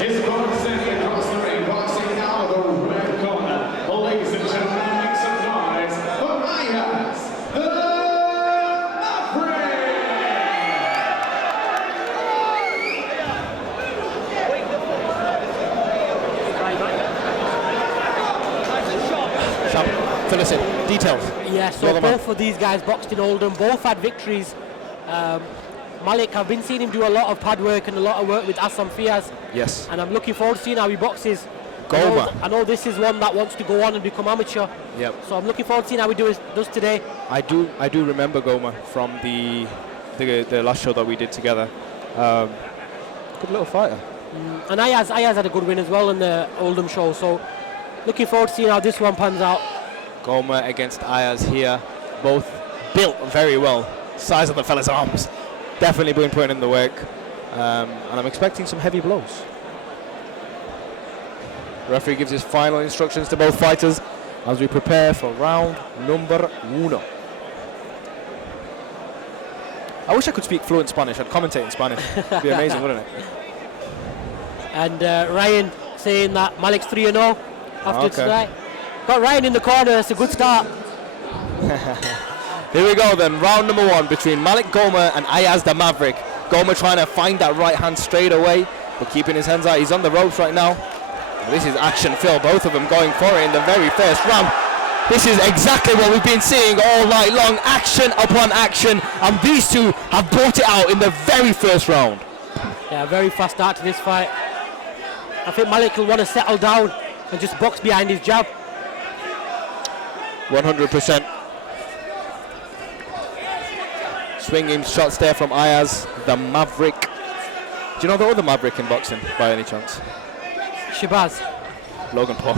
His boxing across the ring, boxing now the red corner. Ladies and gentlemen, make some noise for Ayaz the Maverick! Fill us in. Details. Yeah, so both of these guys boxed in Oldham, both had victories. Malik, I've been seeing him do a lot of pad work and a lot of work with Assam Fiaz. Yes. And I'm looking forward to seeing how he boxes. Goma. I know this is one that wants to go on and become amateur. Yep. So I'm looking forward to seeing how he does today. I do remember Goma from the last show that we did together. Good little fighter. And Ayaz had a good win as well in the Oldham show. So looking forward to seeing how this one pans out. Goma against Ayaz here. Both built very well. Size of the fella's arms. Definitely been putting in the work. And I'm expecting some heavy blows. Referee gives his final instructions to both fighters as we prepare for round number uno. I wish I could speak fluent Spanish. I'd commentate in Spanish. It'd be amazing, wouldn't it? And Ryan saying that Malik's 3-0 after tonight. Got Ryan in the corner. It's a good start. Here we go then. Round number one between Malik Goma and Ayaz the Maverick. Goma trying to find that right hand straight away, but keeping his hands out. He's on the ropes right now. This is action-filled, both of them going for it in the very first round. This is exactly what we've been seeing all night long, action upon action, and these two have brought it out in the very first round. Yeah, very fast start to this fight. I think Malik will want to settle down and just box behind his jab. 100%. Swinging shots there from Ayaz the Maverick. Do you know the other Maverick in boxing, by any chance? Shabazz. Logan Paul.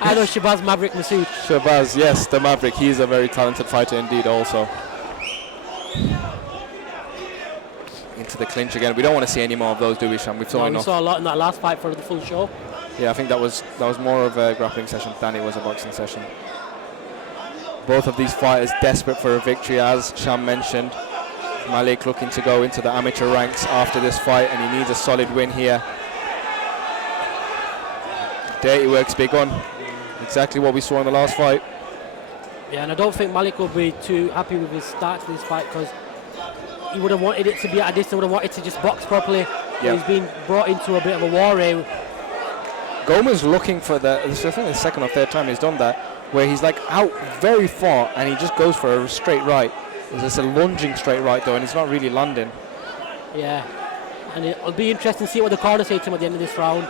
I know Shabazz Maverick Masood. Shabazz, yes, the Maverick. He's a very talented fighter indeed also. Into the clinch again. We don't want to see any more of those, do we, Sham? We saw a lot in that last fight for the full show. Yeah, I think that was more of a grappling session than it was a boxing session. Both of these fighters desperate for a victory, as Sham mentioned. Malik looking to go into the amateur ranks after this fight, and he needs a solid win here. Dirty work's begun. Exactly what we saw in the last fight. Yeah, and I don't think Malik will be too happy with his start to this fight, because he would have wanted it to be at a distance, would have wanted to just box properly. Yep. He's been brought into a bit of a war here. Goma's looking for I think the second or third time he's done that, where he's like out very far and he just goes for a straight right. It's a lunging straight right though, and he's not really landing. Yeah, and it'll be interesting to see what the corner say to him at the end of this round.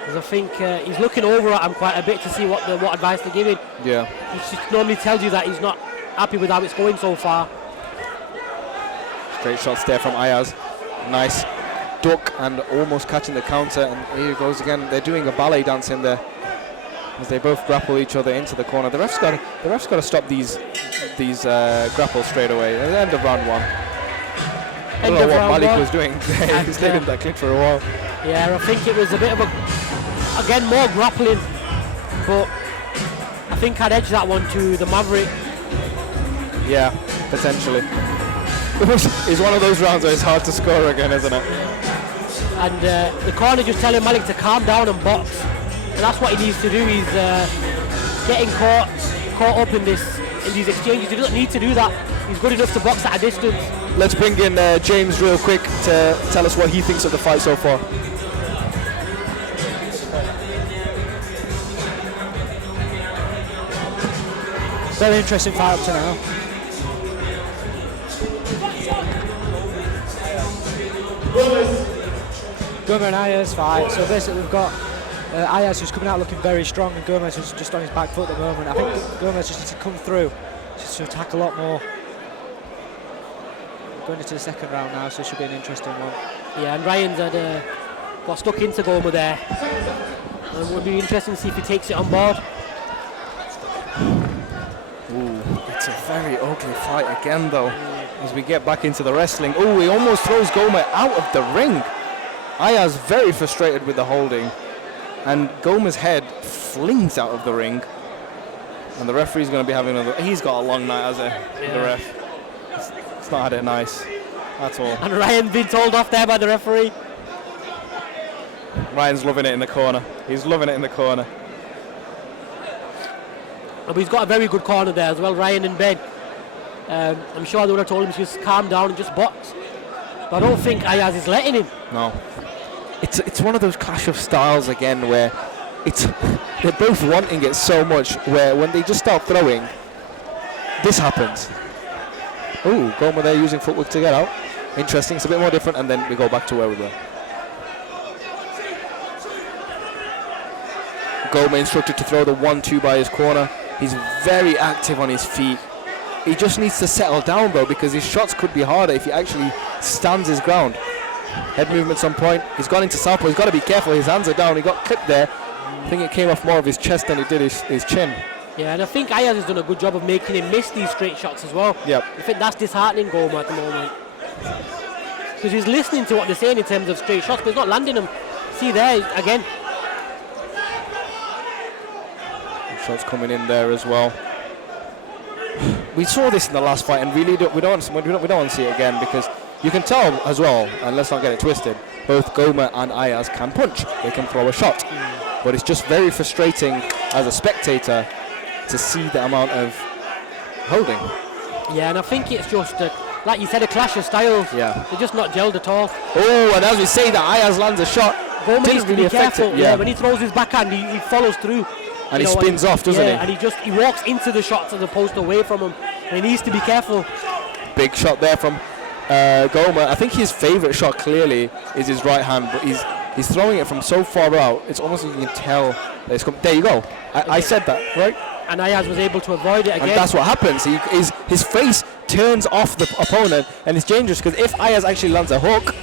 Because I think he's looking over at him quite a bit to see what advice they're giving. Yeah. He just normally tells you that he's not happy with how it's going so far. Straight shots there from Ayaz. Nice duck and almost catching the counter, and here he goes again. They're doing a ballet dance in there as they both grapple each other into the corner. The ref's got to stop these grapples straight away. At the end of round one. I don't know what Malik was doing. He stayed in that clinch for a while. Yeah, I think it was a bit of again more grappling, but I think I'd edge that one to the Maverick. Yeah, potentially. It's one of those rounds where it's hard to score again, isn't it? And the corner just telling Malik to calm down and box, and that's what he needs to do. He's getting caught up in these exchanges. He doesn't need to do that. He's good enough to box at a distance. Let's bring in James real quick to tell us what he thinks of the fight so far. Very interesting fight up to now. Goma and Ayaz fight. So basically we've got Ayaz who's coming out looking very strong, and Gomez who's just on his back foot at the moment. I think Gomez just needs to come through just to attack a lot more. Going into the second round now, so it should be an interesting one. Yeah, and Ryan's got stuck into Goma there. And it would be interesting to see if he takes it on board. Ooh, it's a very ugly fight again though. As we get back into the wrestling. Ooh, he almost throws Goma out of the ring. Ayaz very frustrated with the holding, and Goma's head flings out of the ring. And the referee's going to be having another. He's got a long night, hasn't he? The ref. It's not had it nice at all. And Ryan being told off there by the referee. Ryan's loving it in the corner. He's loving it in the corner. But he's got a very good corner there as well, Ryan and Ben. I'm sure they would have told him to just calm down and just box. But I don't think Ayaz is letting him. No. It's one of those clash of styles again where they're both wanting it so much where when they just start throwing, this happens. Ooh, Goma there using footwork to get out. Interesting, it's a bit more different, and then we go back to where we were. Goma instructed to throw the 1-2 by his corner. He's very active on his feet. He just needs to settle down though, because his shots could be harder if he actually stands his ground. Head movements on point. He's gone into southpaw. He's got to be careful. His hands are down. He got clipped there. I think it came off more of his chest than it did his chin. Yeah, and I think Ayaz has done a good job of making him miss these straight shots as well. Yep. I think that's disheartening Goma at the moment. Because he's listening to what they're saying in terms of straight shots, but he's not landing them. See there, again. Shots coming in there as well. We saw this in the last fight, and really we don't want to see it again, because you can tell as well, and let's not get it twisted, both Goma and Ayaz can punch. They can throw a shot. But it's just very frustrating as a spectator to see the amount of holding. Yeah, and I think it's just, like you said, a clash of styles. Yeah. They're just not gelled at all. Oh, and as we say that, Ayaz lands a shot. Goma needs Didn't to really be affect careful. it. Yeah. When he throws his backhand, he follows through. And he spins off, doesn't he? And he walks into the shots as opposed to away from him. And he needs to be careful. Big shot there from Goma. I think his favourite shot clearly is his right hand, but he's throwing it from so far out. It's almost like you can tell that it's come. There you go. I said that, right? And Ayaz was able to avoid it again. And that's what happens. His face turns off the opponent, and it's dangerous because if Ayaz actually lands a hook,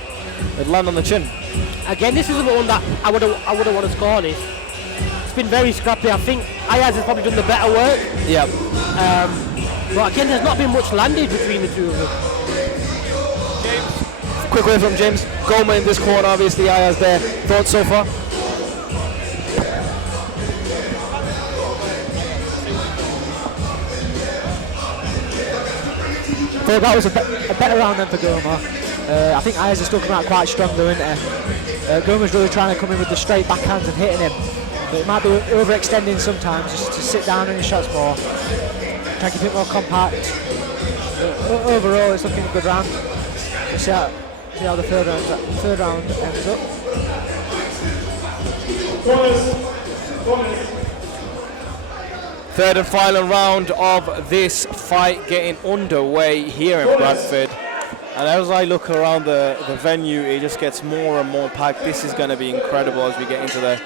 it'd land on the chin. Again, this isn't the one that I would have want to score this. It's been very scrappy. I think Ayaz has probably done the better work. Yeah. But again, there's not been much landed between the two of them. Quick word from James. Goma in this corner, obviously. Ayaz there. Thoughts so far? Thought that was a better round than for Goma. I think Ayaz is still coming out quite strong though, isn't he? Goma's really trying to come in with the straight backhands and hitting him. But it might be overextending sometimes, just to sit down on his shots more. Try to keep it more compact. Overall, it's looking a good round. We'll see how the third round ends up. Third and final round of this fight getting underway here in Bradford. And as I look around the venue, it just gets more and more packed. This is going to be incredible as we get into the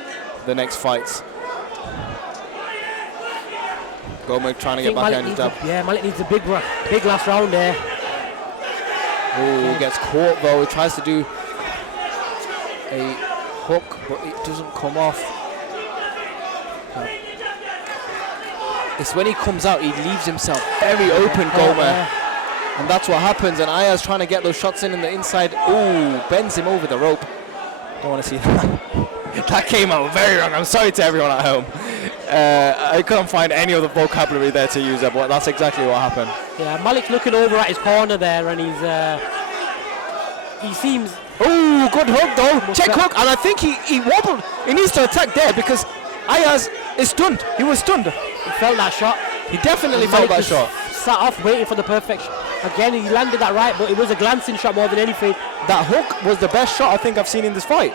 next fights. Goma trying to get back in his jab. Yeah, Malik needs a big last round there. Oh, gets caught though. He tries to do a hook, but it doesn't come off. It's when he comes out, he leaves himself very open, Goma. And that's what happens. And Ayaz trying to get those shots in the inside. Ooh, bends him over the rope. Don't want to see that. That came out very wrong. I'm sorry to everyone at home. I couldn't find any other vocabulary there to use, but that's exactly what happened. Yeah, Malik's looking over at his corner there, and he seems. Oh, good hook though. Check hook, and I think he wobbled. He needs to attack there because Ayaz is stunned. He was stunned. He felt that shot. He definitely felt that shot. Sat off waiting for the perfect shot. Again, he landed that right, but it was a glancing shot more than anything. That hook was the best shot I think I've seen in this fight.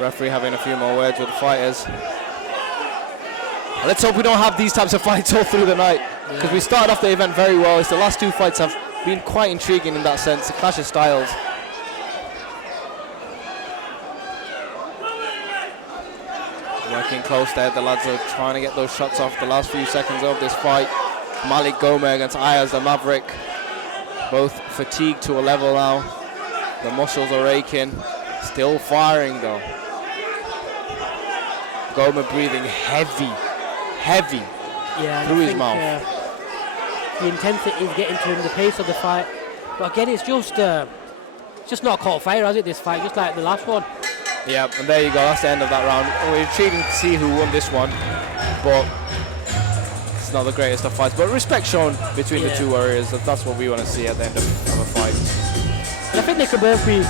Referee having a few more words with the fighters. Let's hope we don't have these types of fights all through the night, because we started off the event very well. The last two fights have been quite intriguing in that sense, a clash of styles. Working close there, the lads are trying to get those shots off the last few seconds of this fight. Malik Goma against Ayaz the Maverick. Both fatigued to a level now. The muscles are aching. Still firing though. Goma breathing heavy through his mouth. The intensity is getting to him, the pace of the fight. But again, it's just not caught fire, has it, this fight? Just like the last one. Yeah, and there you go, that's the end of that round. We're intriguing to see who won this one, but not the greatest of fights, but respect shown between the two warriors. That's what we want to see at the end of a fight. And I think they could both be,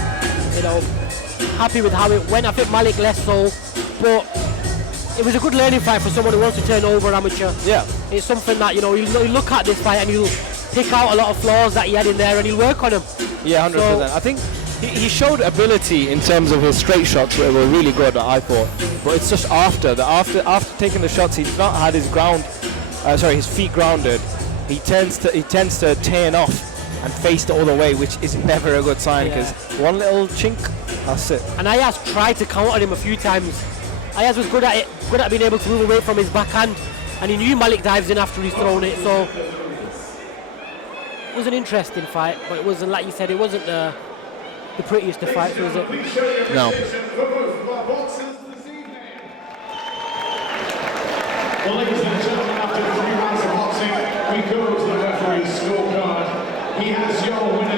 happy with how it went. I think Malik less so, but it was a good learning fight for someone who wants to turn over amateur. Yeah. It's something that, he'll look at this fight and he'll pick out a lot of flaws that he had in there and he'll work on them. Yeah, 100%. So, I think he showed ability in terms of his straight shots where were really good, I thought. But it's just after taking the shots, he's not had his his feet grounded. He tends to turn off and face the other way, which is never a good sign, because one little chink, that's it. And Ayaz tried to counter him a few times. Ayaz was good at it, good at being able to move away from his backhand, and he knew Malik dives in after he's thrown it, so it was an interesting fight, but it wasn't, like you said, it wasn't the prettiest of fights, was it? No. Well, ladies and gentlemen, after 3 rounds of boxing, we go to the referee's scorecard. He has your winner